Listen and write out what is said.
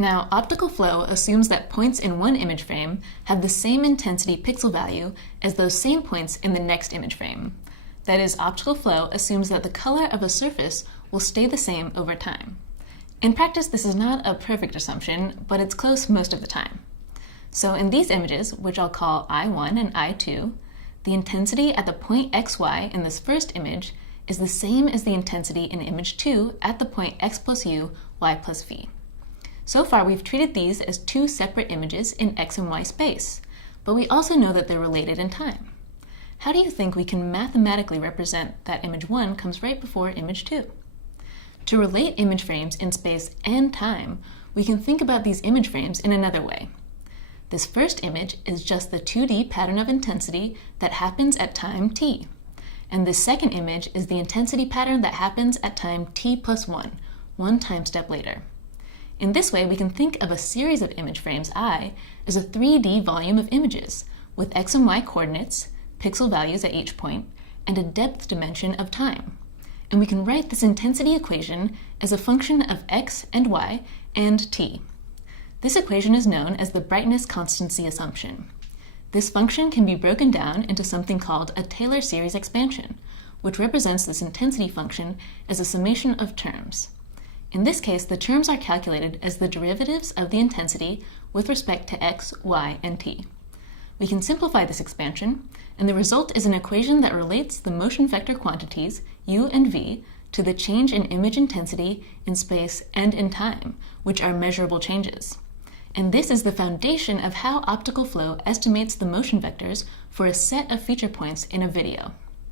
Now, optical flow assumes that points in one image frame have the same intensity pixel value as those same points in the next image frame. That is, optical flow assumes that the color of a surface will stay the same over time. In practice, this is not a perfect assumption, but it's close most of the time. So in these images, which I'll call I1 and I2, the intensity at the point xy in this first image is the same as the intensity in image 2 at the point x plus u, y plus v. So far, we've treated these as two separate images in x and y space, but we also know that they're related in time. How do you think we can mathematically represent that image 1 comes right before image 2? To relate image frames in space and time, we can think about these image frames in another way. This first image is just the 2D pattern of intensity that happens at time t, and this second image is the intensity pattern that happens at time t plus 1 time step later. In this way, we can think of a series of image frames I as a 3D volume of images with x and y coordinates, pixel values at each point, and a depth dimension of time. And we can write this intensity equation as a function of x and y and t. This equation is known as the brightness constancy assumption. This function can be broken down into something called a Taylor series expansion, which represents this intensity function as a summation of terms. In this case, the terms are calculated as the derivatives of the intensity with respect to x, y, and t. We can simplify this expansion, and the result is an equation that relates the motion vector quantities, u and v, to the change in image intensity in space and in time, which are measurable changes. And this is the foundation of how optical flow estimates the motion vectors for a set of feature points in a video.